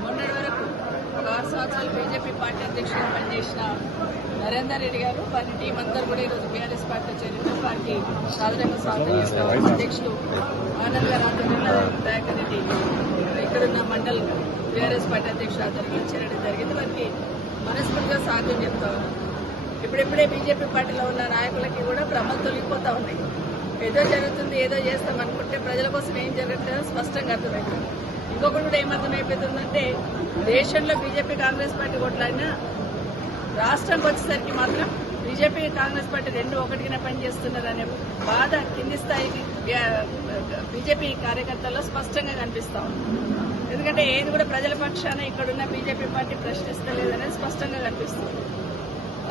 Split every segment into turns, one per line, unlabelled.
మొన్నటి వరకు ఒక ఆరు సంవత్సరాలు బీజేపీ పార్టీ అధ్యక్షుడిగా పనిచేసిన నరేందర్ రెడ్డి గారు వారి టీం అందరూ కూడా ఈరోజు బీఆర్ఎస్ పార్టీ చేరిన వారికి సాధారణంగా స్వాగతం అధ్యక్షులు ఆనంద్ గారు ఆధ్వర్యంలో దయాకర్ రెడ్డి ఇక్కడున్న మండల్ బీఆర్ఎస్ పార్టీ అధ్యక్షుడు ఆధ్వర్యంలో చేరడం జరిగింది. వారికి మనస్ఫూర్తిగా స్వాగతం చెప్తా ఇప్పుడిప్పుడే బీజేపీ పార్టీలో ఉన్న నాయకులకి కూడా భ్రమలు తొలగిపోతా ఉన్నాయి. ఏదో జరుగుతుంది ఏదో చేస్తాం అనుకుంటే ప్రజల కోసం ఏం జరుగుతుందో స్పష్టంగా అర్థమైపోయింది ఇంకొకటి కూడా ఏమర్థమైపోతుందంటే దేశంలో బీజేపీ కాంగ్రెస్ పార్టీ కొట్లాడినా రాష్ట్రంకి వచ్చేసరికి మాత్రం బీజేపీ కాంగ్రెస్ పార్టీ రెండు ఒకటిగానే పనిచేస్తున్నారనే బాధ కింది స్థాయికి బీజేపీ కార్యకర్తల్లో స్పష్టంగా కనిపిస్తా ఉంది. ఎందుకంటే ఏది కూడా ప్రజల పక్షాన ఇక్కడున్న బీజేపీ పార్టీ ప్రశ్నిస్తలేదనేది స్పష్టంగా కనిపిస్తుంది.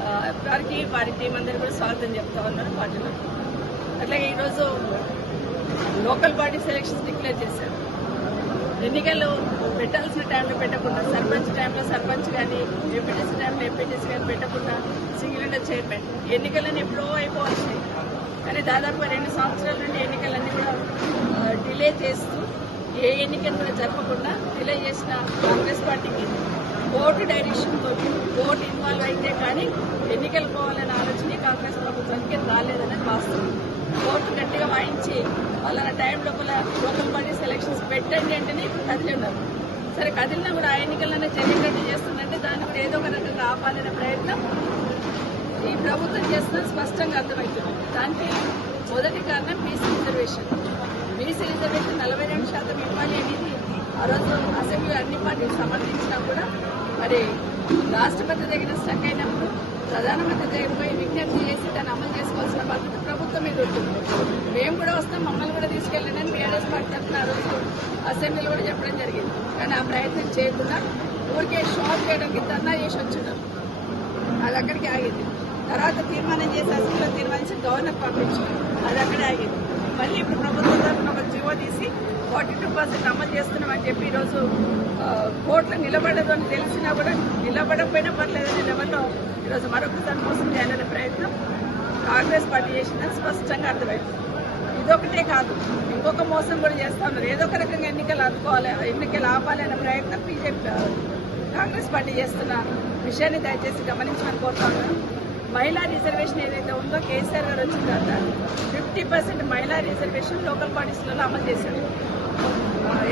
వారికి వారి టీం అందరూ కూడా స్వాగతం చెప్తా ఉన్నారు పార్టీలో. అట్లాగే ఈరోజు లోకల్ బాడీ సెలక్షన్స్ డిక్లేర్ చేశారు. ఎన్నికలు పెట్టాల్సిన టైంలో పెట్టకుండా సర్పంచ్ టైంలో సర్పంచ్ కానీ ఎంపీటీసీ టైంలో ఎంపీటీసీ కానీ పెట్టకుండా సింగిల్ విండో చైర్మన్. ఎన్నికలను ఎప్పుడో అయిపోవాల్సినాయి కానీ దాదాపు రెండు సంవత్సరాల నుండి ఎన్నికలన్నీ కూడా డిలే చేస్తూ ఏ ఎన్నికలు కూడా జరపకుండా డిలే చేసిన కాంగ్రెస్ పార్టీకి కోర్టు డైరెక్షన్ తోటి కోర్టు ఇన్వాల్వ్ అయితే కానీ ఎన్నికలు పోవాలనే ఆలోచన కాంగ్రెస్ ప్రభుత్వానికి రాలేదనేది వాస్తవం. కోర్టు గట్టిగా వాయించి వాళ్ళ టైం లోపల లోకల్ బాడీ సెలక్షన్స్ పెట్టండి అంటేనే ఇప్పుడు కదిలి ఉన్నారు సరే కదిలినా కూడా ఆ ఎన్నికల్లోనే జరిగేటట్టు చేస్తుందంటే దాన్ని కూడా ఏదో ఒక రకంగా ఆపాలనే ప్రయత్నం ఈ ప్రభుత్వం చేస్తున్న స్పష్టంగా అర్థమవుతుంది. దానికి మొదటి కారణం బీసీ రిజర్వేషన్. బీసీ రిజర్వేషన్ నలభై రెండు శాతం ఇవ్వాలి అనేది ఆ రోజు అసెంబ్లీ అన్ని పార్టీలు సమర్థించినా కూడా మరి రాష్ట్రపతి దగ్గర స్టక్ అయినప్పుడు ప్రధానమంత్రి దగ్గర విజ్ఞప్తి చేసి దాన్ని అమలు చేసుకోవాల్సిన బాధ్యత ప్రభుత్వం మీద ఉంటుంది. మేము కూడా వస్తాం మమ్మల్ని కూడా తీసుకెళ్ళండి అని బీఆర్ఎస్ పార్టీ తరఫున ఆ రోజు అసెంబ్లీలో కూడా చెప్పడం జరిగింది. కానీ ఆ ప్రయత్నం చేయకుండా ఊరికే షాప్ చేయడానికి ధర్నా చేసి వచ్చినాం. అది అక్కడికి ఆగింది. తర్వాత తీర్మానం చేసి అసెంబ్లీలో తీర్మానించి గవర్నర్ పంపించాం అది అక్కడే ఆగింది. మళ్ళీ ఇప్పుడు ప్రభుత్వం తరఫున ఒక జీవో తీసి ఫార్టీ టూ పర్సెంట్ అమలు చేస్తున్నామని చెప్పి ఈరోజు కోర్టులో నిలబడదు అని తెలిసినా కూడా నిలబడకపోయినా పర్లేదని లెవెల్లో ఈరోజు మరొకసారి మోసం చేయాలనే ప్రయత్నం కాంగ్రెస్ పార్టీ చేసిందని స్పష్టంగా అర్థమైంది. ఇదొకటే కాదు ఇంకొక మోసం కూడా చేస్తా ఉన్నారు. ఏదో ఒక రకంగా ఎన్నికలు అందుకోవాలి ఎన్నికలు ఆపాలి అనే ప్రయత్నం బీజేపీ కాంగ్రెస్ పార్టీ చేస్తున్న విషయాన్ని దయచేసి గమనించమని కోరుతా ఉన్నాను. మహిళా రిజర్వేషన్ ఏదైతే ఉందో కేసీఆర్ గారు వచ్చిన తర్వాత ఫిఫ్టీ పర్సెంట్ మహిళా రిజర్వేషన్ లోకల్ బాడీస్లలో అమలు చేశారు.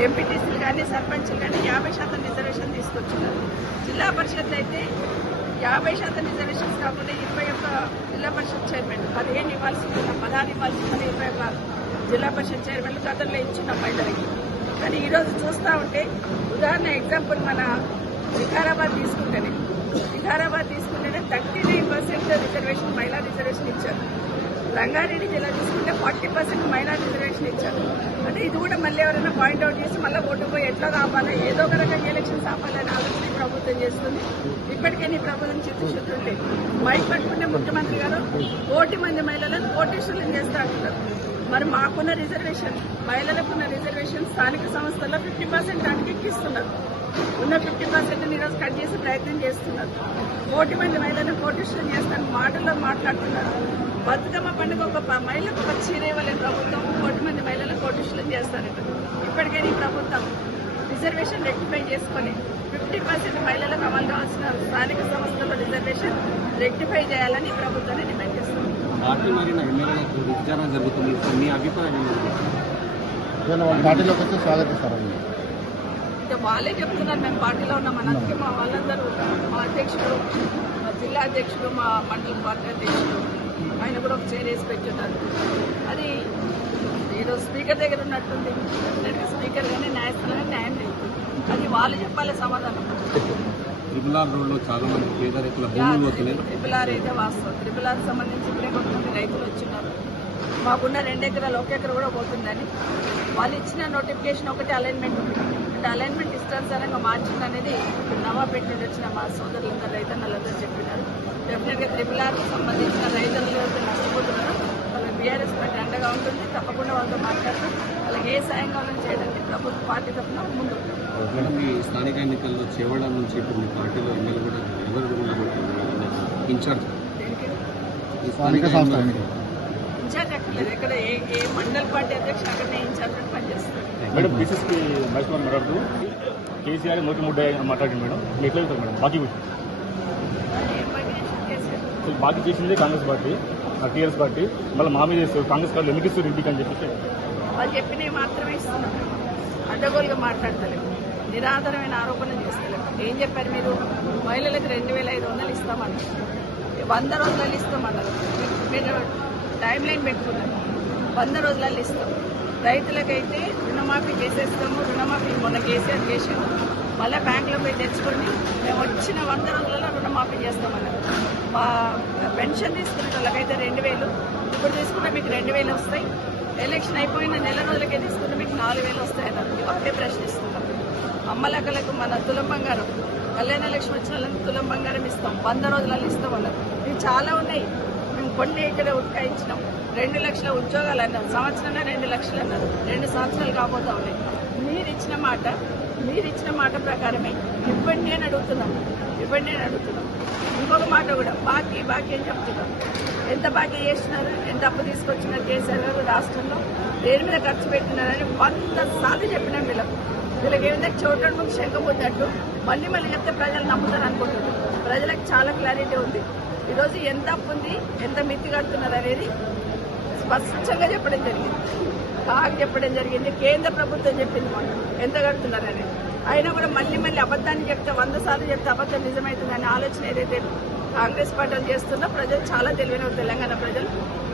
ఎంపీటీసీలు కానీ సర్పంచ్లు కానీ యాభై శాతం రిజర్వేషన్ తీసుకొచ్చినారు జిల్లా పరిషత్ అయితే యాభై శాతం రిజర్వేషన్స్ కాకుండా ఇరవై ఒక్క జిల్లా పరిషత్ చైర్మన్. పదిహేను ఇవ్వాల్సింది? పదహారు ఇవ్వాల్సింది ఇరవై ఒక్క జిల్లా పరిషత్ చైర్మన్లు గతంలో ఇచ్చిన మహిళలకి కానీ ఈరోజు చూస్తూ ఉంటే ఉదాహరణ ఎగ్జాంపుల్ మన వికారాబాద్ తీసుకుంటేనే. వికారాబాద్ తీసుకుంటేనే థర్టీ నైన్ పర్సెంట్ రిజర్వేషన్ మహిళా రిజర్వేషన్ ఇచ్చారు. రంగారెడ్డి జిల్లా తీసుకుంటే ఫార్టీ పర్సెంట్ మైనార్టీ రిజర్వేషన్ ఇచ్చారు. అంటే ఇది కూడా మళ్ళీ ఎవరైనా పాయింట్అవుట్ చేసి మళ్ళీ ఓటు పోయి ఎట్లా ఆపాలి ఏదో ఒక రకంగా ఎలక్షన్స్ ఆపాలని ఆలోచన ప్రభుత్వం చేస్తుంది. ఇప్పటికే నీ ప్రభుత్వం చిత్తశుద్ధి ఉంది మైక్ పట్టుకుంటే ముఖ్యమంత్రి గారు కోటి మంది మహిళలను కోటేశ్వరులను చేస్తా అంటున్నారు. మరి మాకున్న రిజర్వేషన్ మహిళలకున్న రిజర్వేషన్ స్థానిక సంస్థల్లో ఫిఫ్టీ పర్సెంట్ దానికి ఎక్కిస్తున్నారు ఉన్న ఫిఫ్టీ పర్సెంట్ ఈరోజు కట్ చేసి ప్రయత్నం చేస్తున్నారు. కోటి మంది మహిళలను కోటేశ్వరం చేస్తాను మాటల్లో మాట్లాడుతున్నారు. బతుకమ్మ పండుగ ఒక మహిళకు ఒక చీర ఇవ్వలేని ప్రభుత్వం కోటి మంది మహిళలను కోటేశ్వరం చేస్తారట ఇప్పటికైనా ఈ ప్రభుత్వం రిజర్వేషన్ రెక్టిఫై చేసుకొని ఫిఫ్టీ పర్సెంట్ మహిళలకు అమలు కావాల్సిన స్థానిక సంస్థల్లో రిజర్వేషన్ రెక్టిఫై చేయాలని ఈ ప్రభుత్వాన్ని డిమాండ్ చేస్తున్నాం
పార్టీ మారిన ఎమ్మెల్యేలకు విచారణ జరుగుతుంది. మీ అభిప్రాయం
పార్టీలోకి వస్తే స్వాగతిస్తారండి
ఇంకా వాళ్ళే చెప్తున్నారు మేము పార్టీలో ఉన్నాం. అందుకే మా వాళ్ళందరూ మా అధ్యక్షుడు మా జిల్లా అధ్యక్షుడు మా మండలం పార్టీ అధ్యక్షుడు ఆయన కూడా ఒక చైర్ వేసి పెట్టున్నారు అది ఈరోజు స్పీకర్ దగ్గర ఉన్నట్టుంది. స్పీకర్ కానీ న్యాయస్థానం కానీ న్యాయం లేదు. అది వాళ్ళు చెప్పాలి సమాధానం.
ట్రిపుల్ ఆర్ రోడ్లో చాలా మంది పేద రైతుల భూములు
ట్రిపుల్ ఆర్ అయితే వాస్తవం. ట్రిపుల్ ఆర్ సంబంధించి ఇప్పుడే కొంతమంది రైతులు వచ్చినారు. మాకున్న రెండు ఎకరాలు ఒక ఎకర కూడా పోతుందని. వాళ్ళు ఇచ్చిన నోటిఫికేషన్ ఒకటి అలైన్మెంట్ ఉంది. అంటే అలైన్మెంట్ ఇష్టానుసారంగా మార్చింది అనేది నవాపేట నుండి వచ్చిన మా సోదరులందరూ రైతన్నలందరూ చెప్పినారు. డెఫినెట్గా ట్రిపుల్ ఆర్ సంబంధించిన రైతులు నష్టపోతున్నారో వాళ్ళకి బీఆర్ఎస్ పార్టీ అండగా ఉంటుంది. తప్పకుండా వాళ్ళతో మాట్లాడుతూ. వాళ్ళకి ఏ సాయం కావాలని చేయడానికి ప్రభుత్వ పార్టీ తరఫున ముందు
మేడం ఈ స్థానిక ఎన్నికల్లో చేవడం నుంచి ఇప్పుడు మీ పార్టీలో ఎమ్మెల్యే కూడా ఎవరు ఉండబోతున్నారు ఇన్ఛార్జ్.
స్థానిక సంస్థ
ఇన్ఛార్జ్ అక్కర్లేదు. ఎక్కడ ఏ ఏ మండల పార్టీ అధ్యక్షుడు అక్కడ ఇన్ఛార్జ్ అని పనిచేస్తారు
మేడం బీసీసీ మైసూర్ మాట్లాడుతూ కేసీఆర్ నూటి ముడ్డ మాట్లాడింది మేడం. ఎట్లా వెళ్తారు మేడం? బాకీ బాకీ చేసిందే కాంగ్రెస్ పార్టీ టీఆర్ఎస్ పార్టీ. మళ్ళీ మా మీద చేస్తారు కాంగ్రెస్ పార్టీ ఎందుకు ఇస్తారు ఇంటికి అని చెప్పేసి.
వాళ్ళు చెప్పినవి మాత్రమే ఇస్తున్నాం అడ్డగోలుగా మాట్లాడతలేము. నిరాధారమైన ఆరోపణలు చేస్తలేము. ఏం చెప్పారు మీరు? మహిళలకు రెండు వేల ఐదు వందలు ఇస్తామన్నారు. వంద రోజులలో ఇస్తామన్నారు. మీరు టైం లైన్ పెట్టుకున్నారు. వంద రోజులలో ఇస్తాం. రైతులకైతే రుణమాఫీ చేసేస్తాము రుణమాఫీ మొన్న కేసీఆర్ చేసాము మళ్ళీ బ్యాంకులో పోయి తెచ్చుకొని మేము వచ్చిన వంద రోజులలో రుణమాఫీ చేస్తామన్నారు మా పెన్షన్ తీసుకున్న వాళ్ళకైతే రెండు వేలు ఇప్పుడు తీసుకుంటే మీకు రెండు వేలు వస్తాయి. ఎలక్షన్ అయిపోయిన నెల రోజులకే తీసుకుంటే మీకు నాలుగు వేలు వస్తాయన్నారు ఒకటే ప్రశ్నిస్తున్నాం. అమ్మలక్కలకు మన తులం బంగారం కళ్యాణ లక్ష్మి వచ్చిన వాళ్ళకి తులం బంగారం ఇస్తాం. వంద రోజులలో ఇస్తాం అన్నారు ఇవి చాలా ఉన్నాయి. మేము కొన్ని ఇక్కడ ఉత్కాయించినాం. రెండు లక్షల ఉద్యోగాలు అన్నారు సంవత్సరంగా రెండు లక్షలు అన్నారు రెండు సంవత్సరాలు కాబోతా ఉన్నాయి. మీరు ఇచ్చిన మాట మీరు ఇచ్చిన మాట ప్రకారమే ఇవ్వండి అని అడుగుతున్నాం. ఇవ్వండి అని అడుగుతున్నాం. ఇంకొక మాట కూడా బాకీ బాకీ అని చెప్తున్నాం. ఎంత బాకీ చేసినారు ఎంత అప్పు తీసుకొచ్చినారు కేసీఆర్ గారు రాష్ట్రంలో? దేని మీద ఖర్చు పెట్టినారని వంద సార్లు చెప్పినాం వీళ్ళకు. వీళ్ళకి ఏమైనా చూడడం నుంచి శంకపోతున్నట్టు మళ్ళీ మళ్ళీ చెప్తే ప్రజలు నమ్ముతారు అనుకుంటున్నారు. ప్రజలకు చాలా క్లారిటీ ఉంది. ఈరోజు ఎంత అప్పు ఉంది ఎంత మిత్తి కడుతున్నారు అనేది స్పష్టంగా చెప్పడం జరిగింది. కాకు చెప్పడం జరిగింది. కేంద్ర ప్రభుత్వం చెప్పింది మాట ఎంత కడుతున్నారని. అయినా కూడా మళ్ళీ మళ్ళీ అబద్ధాన్ని చెప్తే వంద సార్లు చెప్తే అబద్ధం నిజమవుతుందనే ఆలోచన ఏదైతే కాంగ్రెస్ పార్టీలు చేస్తున్నా ప్రజలు చాలా తెలివైన తెలంగాణ ప్రజలు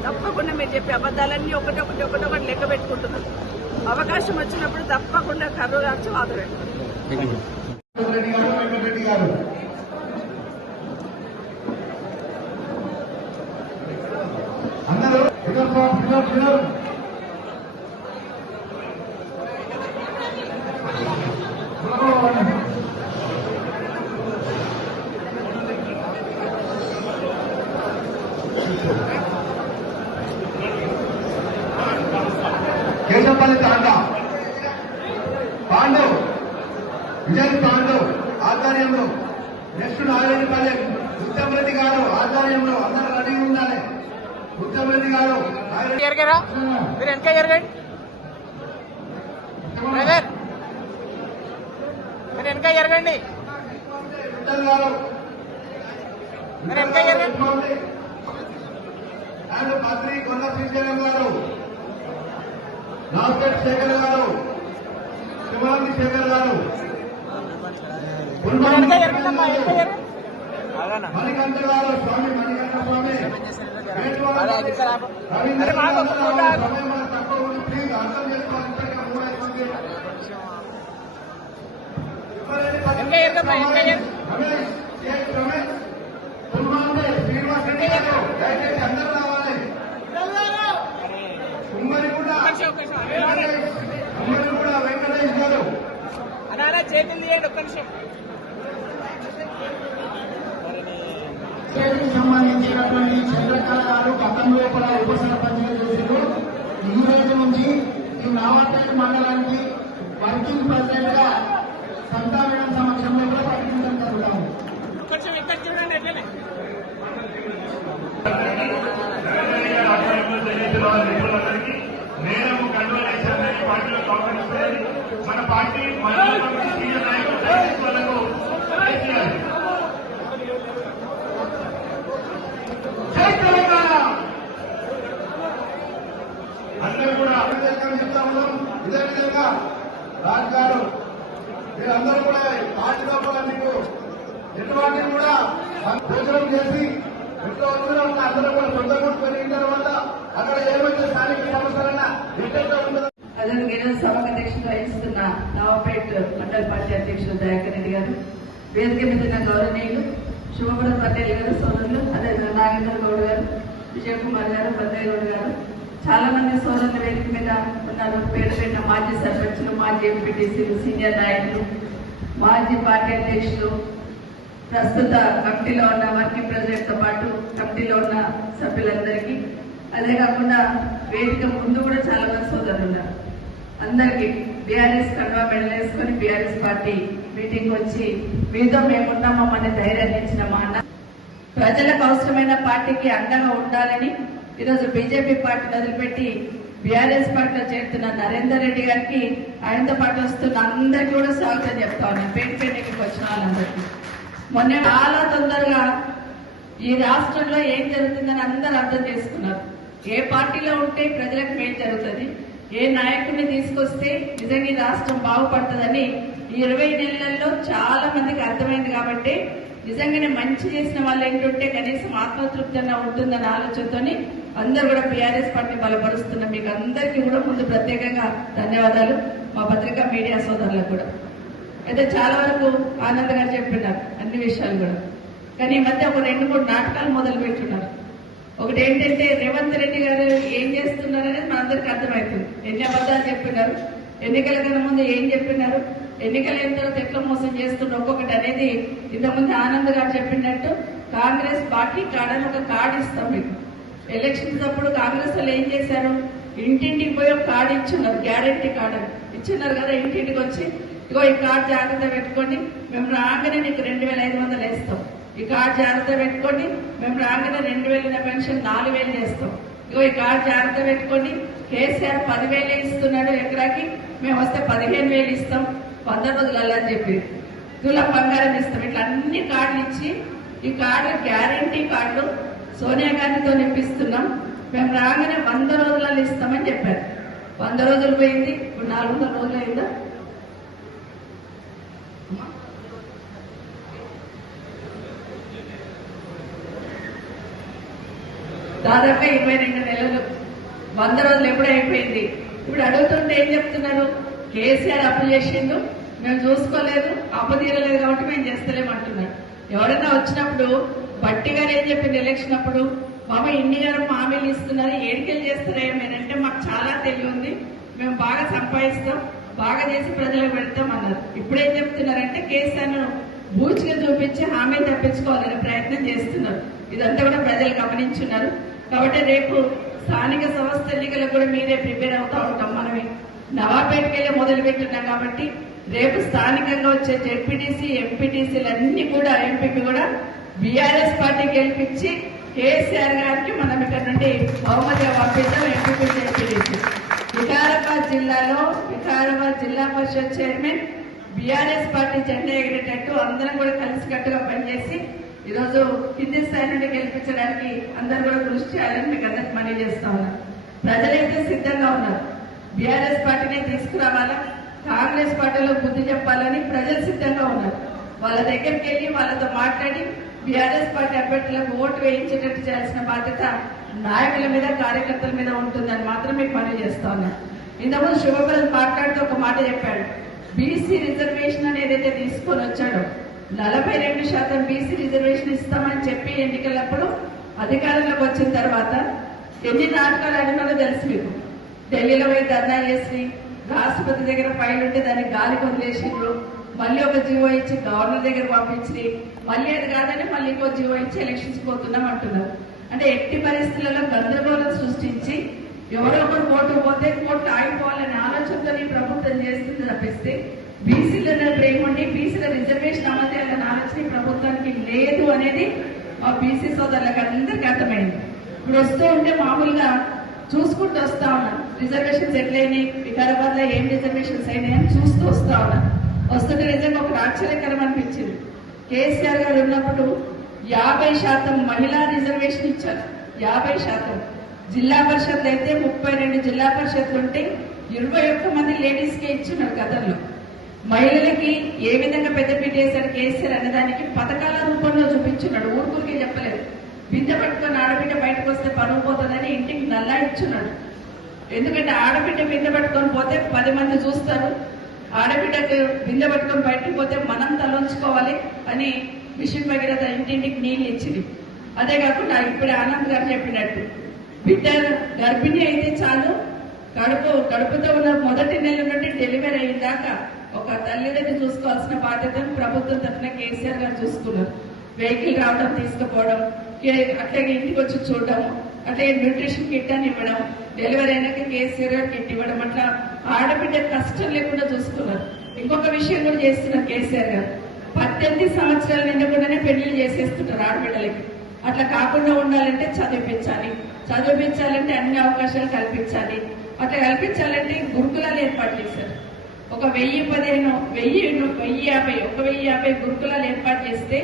తప్పకుండా మీరు చెప్పే అబద్ధాలన్నీ ఒకటి ఒకటి ఒకటి ఒకటి లెక్క పెట్టుకుంటున్నారు. అవకాశం వచ్చినప్పుడు తప్పకుండా కర్రు రాచి వాదరండి
ఎరగరా మీరు వెనక ఎరగండి బ్రదర్ మీరు వెనక ఎరగండి మరి ఎంత జరిగింది?
అండ్ మంత్రి కొండ శ్రీశైలం గారు నాగపేట శేఖర్ గారు శివానంది శేఖర్ గారు
వెనక వెనక ఎరగండి
మణికంఠ గారు స్వామి మణికంఠ స్వామి
అదే, అది చేతులు ఒక్క నిమిషం.
స్టేట్కి సంబంధించినటువంటి చంద్రకళ గారు గతంలో కూడా ఉప సర్పంచ్గా చేశారు. ఈ రోజు నుంచి ఈ నావాపేట మండలానికి వర్కింగ్ ప్రెసిడెంట్గా సంతా మేడం సమక్షంలో కూడా ప్రకటించడం జరుగుతాము
నేను కన్వెన్షన్ పార్టీలో కాంగ్రెస్ మన పార్టీ మన సీనియర్ నాయకులు దయచేసి వాళ్ళకు తెలియజేయాలి. జై తెలంగాణ అందరూ కూడా
అభిషేకం చెప్తా ఉన్నాం ఇదే విధంగా రాజు గారు మీరందరూ కూడా పార్టీ లోపల మీకు ఎటువంటి కూడా భోజనం చేసి ఇంట్లో వచ్చిన అందరూ కూడా సొంత కూడా పెరిగిన తర్వాత అక్కడ ఏమైతే స్థానిక సమస్యలన్నా ఎట్లా ఉంటుందో
అదేవిధంగా ఈరోజు సభకు అధ్యక్షత వహిస్తున్న నవాపేట్ మండల పార్టీ అధ్యక్షుడు దయాకర్ రెడ్డి గారు వేదిక మీద ఉన్న గౌరవనీయులు శుభపురం పటేల్ గారు సోదరులు అదేవిధంగా నాగేంద్ర గౌడ్ గారు విజయ్ కుమార్ గారు బద్దయ్య గౌడ్ గారు. చాలా మంది సోదరులు వేదిక మీద ఉన్నారు. పేరు పెట్టిన మాజీ సర్పంచ్లు మాజీ ఎంపీటీసీలు సీనియర్ నాయకులు మాజీ పార్టీ అధ్యక్షులు ప్రస్తుత కమిటీలో ఉన్న వర్కింగ్ ప్రెసిడెంట్తో పాటు కమిటీలో ఉన్న సభ్యులందరికీ అదే కాకుండా వేదిక ముందు కూడా చాలా మంది సోదరులు ఉన్నారు. అందరికీ బీఆర్ఎస్ కన్వా మెడల్ వేసుకొని బీఆర్ఎస్ పార్టీ మీటింగ్ వచ్చి మీతో మేమున్నాం మమ్మల్ని ధైర్యాన్ని ఇచ్చిన మా అన్న. ప్రజలకు అవసరమైన పార్టీకి అండగా ఉండాలని ఈరోజు బీజేపీ పార్టీ వదిలిపెట్టి బీఆర్ఎస్ పార్టీలో చేరుతున్న నరేందర్ రెడ్డి గారికి ఆయనతో పాటు వస్తున్న అందరికీ కూడా స్వాగతం చెప్తా ఉన్నాను పేరు పేరుకి వచ్చిన వాళ్ళందరికీ. మొన్న చాలా తొందరగా ఈ రాష్ట్రంలో ఏం జరుగుతుందని అందరూ అర్థం చేసుకున్నారు. ఏ పార్టీలో ఉంటే ప్రజలకు మేలు జరుగుతుంది. ఏ నాయకుడిని తీసుకొస్తే నిజంగా ఈ రాష్ట్రం బాగుపడుతుందని ఈ ఇరవై నెలల్లో చాలా మందికి అర్థమైంది కాబట్టి నిజంగానే మంచి చేసిన వాళ్ళు ఏంటంటే కనీసం ఆత్మతృప్తిగా ఉంటుందన్న ఆలోచనతోని అందరూ కూడా బీఆర్ఎస్ పార్టీ బలపరుస్తున్నాం మీకు అందరికీ కూడా ముందు ప్రత్యేకంగా ధన్యవాదాలు. మా పత్రికా మీడియా సోదరులకు కూడా. అయితే చాలా వరకు ఆనంద్ గారు చెప్పినారు అన్ని విషయాలు కూడా. కానీ ఈ మధ్య ఒక రెండు మూడు నాటకాలు మొదలు పెట్టున్నారు ఒకటి ఏంటంటే రేవంత్ రెడ్డి గారు ఏం చేస్తున్నారు అనేది మనందరికి అర్థమవుతుంది ఎన్ని అబద్ధాలు చెప్పినారు ఎన్నికల కన్నా ముందు ఏం చెప్పినారు ఎన్నికలు అయిన తర్వాత ఎట్లా మోసం చేస్తున్న ఒక్కొక్కటి అనేది ఇంతకుముందు ఆనంద్ గారు చెప్పినట్టు కాంగ్రెస్ పార్టీ కాడని ఒక కార్డు ఇస్తాం మీకు. ఎలక్షన్స్ అప్పుడు కాంగ్రెస్ వాళ్ళు ఏం చేశారు? ఇంటింటికి పోయి ఒక కార్డు ఇచ్చున్నారు గ్యారంటీ కార్డు ఇచ్చిన్నారు ఇచ్చున్నారు కదా ఇంటింటికి వచ్చి ఇగో ఈ కార్డు జాగ్రత్త పెట్టుకోండి. మేము రాగానే నీకు రెండు వేల ఐదు వందలు వేస్తాం. ఈ కార్డు జాగ్రత్త పెట్టుకోండి. మేము రాగానే రెండు వేల పెన్షన్ నాలుగు వేలు చేస్తాం. ఇగో ఈ కార్డు జాగ్రత్త పెట్టుకోండి. కేసీఆర్ పదివేలు ఇస్తున్నాడు ఎకరాకి. మేము వస్తే పదిహేను వేలు ఇస్తాం. పంతొమ్మిది రోజులు అని చెప్పి. తులం బంగారం ఇస్తాం. ఇట్లా అన్ని కార్డులు ఇచ్చి ఈ కార్డు గ్యారంటీ కార్డు సోనియా గాంధీతో ఇప్పిస్తున్నాం. మేము రాగానే వంద రోజులలో ఇస్తామని చెప్పారు. వంద రోజులు పోయింది. ఇప్పుడు నాలుగు వందల రోజులు అయిందా దాదాపు ఇరవై రెండు నెలలు. వంద రోజులు ఎప్పుడు అయిపోయింది. ఇప్పుడు అడుగుతుంటే ఏం చెప్తున్నారు? కేసీఆర్ అప్పు చేసిండు మేము చూసుకోలేదు అప్పు తీరలేదు కాబట్టి మేము చేస్తలేమంటున్నాడు ఎవరైనా వచ్చినప్పుడు బట్టి గారు ఏం చెప్పింది ఎలక్షన్ అప్పుడు? బాబా ఇన్ని గారు హామీలు ఇస్తున్నారు ఏడికెళ్ళి చేస్తారా మీరంటే మాకు చాలా తెలివి ఉంది మేము బాగా సంపాదిస్తాం బాగా చేసి ప్రజలకు పెడతాం అన్నారు. ఇప్పుడు ఏం చెప్తున్నారంటే కేసీఆర్ను బూచిగా చూపించి హామీలు తప్పించుకోవాలనే ప్రయత్నం చేస్తున్నారు. ఇదంతా కూడా ప్రజలు గమనించున్నారు. కాబట్టి రేపు స్థానిక సంస్థ ఎన్నికలకు కూడా మీరే ప్రిపేర్ అవుతా ఉంటాం. మనమే నవాపేటకెళ్ళి మొదలు పెట్టున్నాం కాబట్టి రేపు స్థానికంగా వచ్చే జెడ్పీటీసీ ఎంపీటీసీలన్నీ కూడా ఎంపీకి కూడా బీఆర్ఎస్ పార్టీ గెలిపించి కేసీఆర్ గారికి మనం ఇక్కడ నుండి బహుమతిగా పంపిద్దాం ఎంపీపీ జెడ్పీటీసీ. వికారాబాద్ జిల్లాలో వికారాబాద్ జిల్లా పరిషత్ చైర్మన్ బీఆర్ఎస్ పార్టీ జెండా ఎగిరేటట్టు అందరం కూడా కలిసికట్టుగా పనిచేసి ఈరోజు కింది స్థాయి నుండి గెలిపించడానికి అందరు కూడా కృషి చేయాలని మీకు అందరికి మనీ చేస్తా ఉన్నారు ప్రజలైతే సిద్ధంగా ఉన్నారు. బీఆర్ఎస్ పార్టీనే తీసుకురావాలా? కాంగ్రెస్ పార్టీలో బుద్ధి చెప్పాలని ప్రజలు సిద్ధంగా ఉన్నారు. వాళ్ళ దగ్గరికి వెళ్ళి వాళ్ళతో మాట్లాడి బీఆర్ఎస్ పార్టీ అభ్యర్థులకు ఓటు వేయించేటట్టు చేయాల్సిన బాధ్యత నాయకుల మీద కార్యకర్తల మీద ఉంటుందని మాత్రం మీకు పని చేస్తా ఉన్నా. ఇంతకుముందు శుభప్రద్ మాట్లాడుతూ ఒక మాట చెప్పాడు. బీసీ రిజర్వేషన్ అనేది ఏదైతే తీసుకొని వచ్చాడో నలభై రెండు శాతం బీసీ రిజర్వేషన్ ఇస్తామని చెప్పి ఎన్నికలప్పుడు అధికారంలోకి వచ్చిన తర్వాత ఎన్ని నాటకాలు ఆడినాడో తెలుసు మీకు. ఢిల్లీలో పోయి ధర్నా చేసి రాష్ట్రపతి దగ్గర ఫైల్ ఉంటే దాన్ని గాలి వదిలేసిండ్రు మళ్ళీ ఒక జీవో ఇచ్చి గవర్నర్ దగ్గర పంపించి మళ్ళీ అది కాదని మళ్ళీ ఇంకో జీవో ఇచ్చి ఎలక్షన్స్ పోతున్నాం అంటున్నారు. అంటే ఎట్టి పరిస్థితులలో గందరగోళం సృష్టించి ఎవరో ఒకరు ఓటు పోతే కోర్టు ఆగిపోవాలనే ఆలోచనతో ఈ ప్రభుత్వం చేస్తుంది తప్పిస్తే బీసీల ప్రేమ ఉండి బీసీల రిజర్వేషన్ అమలు చేయాలనే ఆలోచన ప్రభుత్వానికి లేదు అనేది మా బీసీ సోదరులకు అందరికీ అర్థమైంది. ఇప్పుడు వస్తూ ఉంటే మామూలుగా చూసుకుంటూ వస్తా ఉన్నా. రిజర్వేషన్స్ ఎట్లయినాయి? వికారాబాద్లో ఏం రిజర్వేషన్స్ అయినాయి అని చూస్తూ వస్తా ఉన్నా. వస్తుంటే నిజంగా ఒక ఆశ్చర్యకరం అనిపించింది. కేసీఆర్ గారు ఉన్నప్పుడు యాభై శాతం మహిళా రిజర్వేషన్ ఇచ్చారు. యాభై శాతం. జిల్లా పరిషత్ అయితే ముప్పై రెండు జిల్లా పరిషత్లు ఉంటే ఇరవై ఒక్క మంది లేడీస్కే ఇచ్చున్నారు గతంలో. మహిళలకి ఏ విధంగా పెద్దపీట వేశారు కేసీఆర్ అనే దానికి పథకాల రూపంలో చూపించున్నాడు. ఊరుకురికే చెప్పలేదు. బిందె పట్టుకొని ఆడబిడ్డ బయటకు వస్తే పరువు పోతుందని ఇంటికి నల్లా ఇచ్చున్నాడు ఎందుకంటే ఆడబిడ్డ బిందె పట్టుకొని పోతే పది మంది చూస్తారు. ఆడబిడ్డకు బిందె పట్టుకొని బయటకు పోతే మనం తలంచుకోవాలి అని మిషన్ భగీరథ ఇంటింటికి నీళ్ళు ఇచ్చింది. అదే కాకుండా ఇప్పుడు ఆనంద్ గారు చెప్పినట్టు బిడ్డ గర్భిణి అయితే చాలు. కడుపు కడుపుతో ఉన్న మొదటి నెల నుండి డెలివరీ అయిన దాకా ఒక తల్లిదండ్రి చూసుకోవాల్సిన బాధ్యతను ప్రభుత్వం తరఫున కేసీఆర్ గారు చూసుకున్నారు. వెహికల్ రావడం తీసుకుపోవడం అట్లాగే ఇంటికి వచ్చి చూడడం అట్లాగే న్యూట్రిషన్ కిట్ అని ఇవ్వడం డెలివరీ అయినాక కేసీఆర్ గారు కిట్ ఇవ్వడం అట్లా ఆడబిడ్డ కష్టం లేకుండా చూసుకున్నారు. ఇంకొక విషయం కూడా చేస్తున్నారు కేసీఆర్ గారు. పద్దెనిమిది సంవత్సరాల నిండకుండానే పెళ్ళిళ్ళు చేసేస్తుంటారు ఆడబిడ్డలకి. అట్లా కాకుండా ఉండాలంటే చదివించాలి. చదివించాలంటే అన్ని అవకాశాలు కల్పించాలి. అట్లా కల్పించాలంటే గురుకులాలు ఏర్పాటు చేశారు. ఒక వెయ్యి పదిహేను వెయ్యి వెయ్యి యాభై ఒక వెయ్యి యాభై గురుకులాలు ఏర్పాటు చేస్తే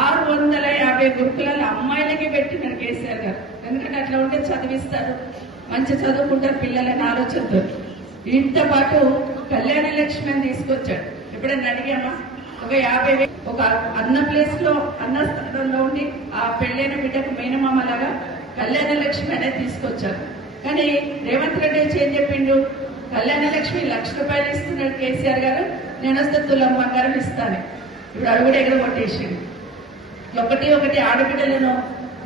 ఆరు వందల యాభై గురుకులాలు అమ్మాయిలకి పెట్టినారు కేసీఆర్ గారు. ఎందుకంటే అట్లా ఉంటే చదివిస్తారు మంచి చదువుకుంటారు పిల్లలని ఆలోచనతో. వీటితో పాటు కళ్యాణ లక్ష్మి అని తీసుకొచ్చాడు. ఎప్పుడైనా అడిగామా? ఒక యాభై ఒక అన్న ప్లేస్లో అన్న స్థానంలో ఉండి ఆ పెళ్ళైన బిడ్డకు మేనమామ లాగా కళ్యాణ లక్ష్మి అనేది తీసుకొచ్చారు. కానీ రేవంత్ రెడ్డి వచ్చి ఏం చెప్పిండు? కళ్యాణ లక్ష్మి లక్ష రూపాయలు ఇస్తున్నాడు కేసీఆర్ గారు. నేను వస్తే తులం బంగారం ఇస్తాను. ఇప్పుడు అవి కూడా ఎగర ఒకటి ఒకటి ఆడబిడ్డలను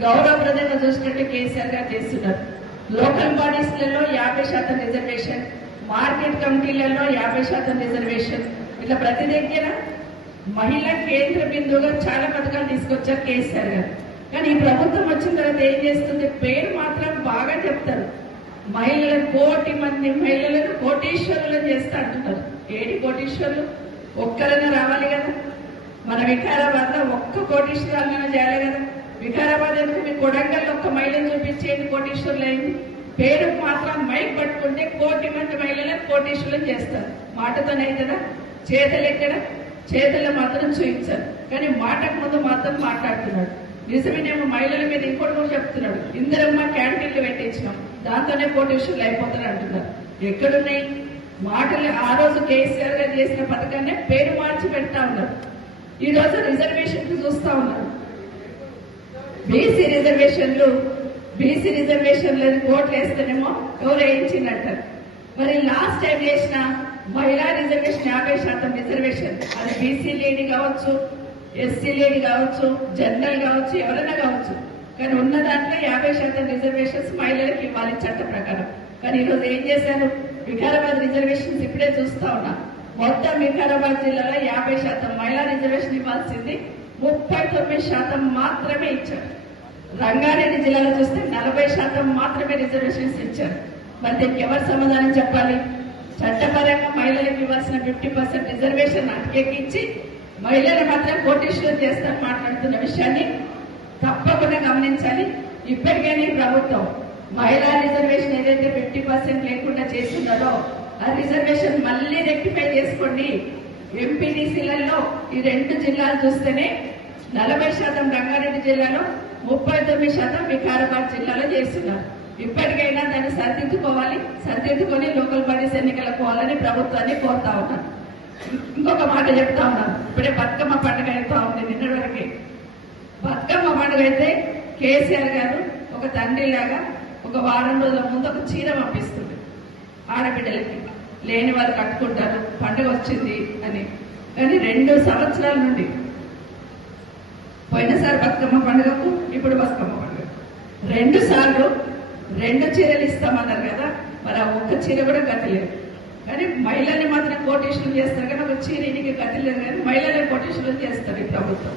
గౌరవప్రదంగా చూసినట్టు కేసీఆర్ గారు చేస్తున్నారు. లోకల్ బాడీస్లలో యాభై శాతం రిజర్వేషన్ మార్కెట్ కమిటీలలో యాభై శాతం రిజర్వేషన్. ఇట్లా ప్రతి దగ్గర మహిళా కేంద్ర బిందువుగా చాలా పథకాలు తీసుకొచ్చారు కేసీఆర్ గారు. కానీ ఈ ప్రభుత్వం వచ్చిన తర్వాత ఏం చేస్తుంది? పేరు మాత్రం బాగా చెప్తారు. మహిళలను కోటి మంది మహిళలను కోటీశ్వరులను చేస్తా అంటున్నారు ఏడి కోటీశ్వరులు? ఒక్కరైనా రావాలి కదా? మన వికారాబాద్లో ఒక్క కోటీశ్వరాలైనా చేయాలి కదా? వికారాబాద్ ఎందుకు? మీ కొడంగల్లో ఒక్క మహిళను చూపించేది కోటీశ్వరులు అయింది పేరుకు మాత్రం మైక్ పట్టుకుంటే కోటి మంది మహిళలను కోటీశ్వరులను చేస్తారు. మాటతోనైతుందా చేతలు ఎక్కడ? చేతుల్లో మాత్రం చూపించారు కానీ మాటకు ముందు మాత్రం మాట్లాడుతున్నాడు. నిజమేనేమో మహిళల మీద ఇంకోటి కూడా చెప్తున్నాడు. ఇందరమ్మ క్యాంటీన్లు పెట్టించినాం. దాంతోనే కోటేశ్వర్లు అయిపోతారు అంటున్నారు. ఎక్కడున్నాయి? మాటలు ఆ రోజు కేసీఆర్ గారు చేసిన పథకాన్ని పేరు మార్చి పెడతా ఉన్నారు. ఈ రోజు రిజర్వేషన్ చూస్తా ఉన్నారు. బీసీ రిజర్వేషన్లు బీసీ రిజర్వేషన్లు కోట్లు వేస్తేనేమో ఎవరు వేయించిందంటారు మరి లాస్ట్ టైం చేసిన మహిళా రిజర్వేషన్ యాభై శాతం రిజర్వేషన్ అది బీసీ లేడీ కావచ్చు ఎస్సీ లేడీ కావచ్చు జనరల్ కావచ్చు ఎవరైనా కావచ్చు. కానీ ఉన్న దాంట్లో యాభై శాతం రిజర్వేషన్స్ మహిళలకు ఇవ్వాలి చట్ట ప్రకారం. కానీ ఈరోజు ఏం చేశారు వికారాబాద్ రిజర్వేషన్స్ ఇప్పుడే చూస్తా ఉన్నా. మొత్తం వికారాబాద్ జిల్లాలో యాభై శాతం మహిళా రిజర్వేషన్ ఇవ్వాల్సింది ముప్పై తొమ్మిది శాతం మాత్రమే ఇచ్చారు. రంగారెడ్డి జిల్లాలో చూస్తే నలభై శాతం మాత్రమే రిజర్వేషన్స్ ఇచ్చారు. మరి దీనికి ఎవరు సమాధానం చెప్పాలి? చట్టపరంగా మహిళలకు ఇవ్వాల్సిన ఫిఫ్టీ పర్సెంట్ రిజర్వేషన్ అటకెక్కించి మహిళలు మాత్రం కోటీశ్వరం చేస్తారని మాట్లాడుతున్న విషయాన్ని తప్పకుండా గమనించాలి. ఇప్పటికైనా ప్రభుత్వం మహిళా రిజర్వేషన్ ఏదైతే ఫిఫ్టీ పర్సెంట్ లేకుండా చేస్తున్నారో ఆ రిజర్వేషన్ మళ్ళీ రెక్టిఫై చేసుకోండి. ఎంపీడీసీలలో ఈ రెండు జిల్లాలు చూస్తేనే నలభై శాతం రంగారెడ్డి జిల్లాలో ముప్పై తొమ్మిది శాతం వికారాబాద్ జిల్లాలో చేస్తున్నారు. ఇప్పటికైనా దాన్ని సరిదిద్దుకోవాలి. సరిదిద్దుకొని లోకల్ బాడీస్ ఎన్నికలకు పోవాలని ప్రభుత్వాన్ని కోరుతా ఉన్నాను ఇంకొక మాట చెప్తా ఉన్నాను ఇప్పుడే బతుకమ్మ పండుగ అవుతా ఉంది నిన్నటి వరకే బతుకమ్మ పండుగ అయితే కేసీఆర్ గారు ఒక తండ్రిలాగా ఒక వారం రోజుల ముందు ఒక చీర పంపిస్తుంది ఆడబిడ్డలకి. లేని వాళ్ళు కట్టుకుంటారు పండుగ వచ్చింది అని. కానీ రెండు సంవత్సరాల నుండి పోయినసారి బతుకమ్మ పండుగకు ఇప్పుడు బతుకమ్మ పండుగ. రెండు సార్లు రెండు చీరలు ఇస్తామన్నారు కదా మరి ఆ ఒక్క చీర కూడా కట్టలేదు. కానీ మహిళల్ని మాత్రం కోటేశ్వరం చేస్తారు కానీ ఒక చీర ఇంటికి కట్టలేదు కానీ మహిళలే కోటేశ్వరం చేస్తారు ఈ ప్రభుత్వం.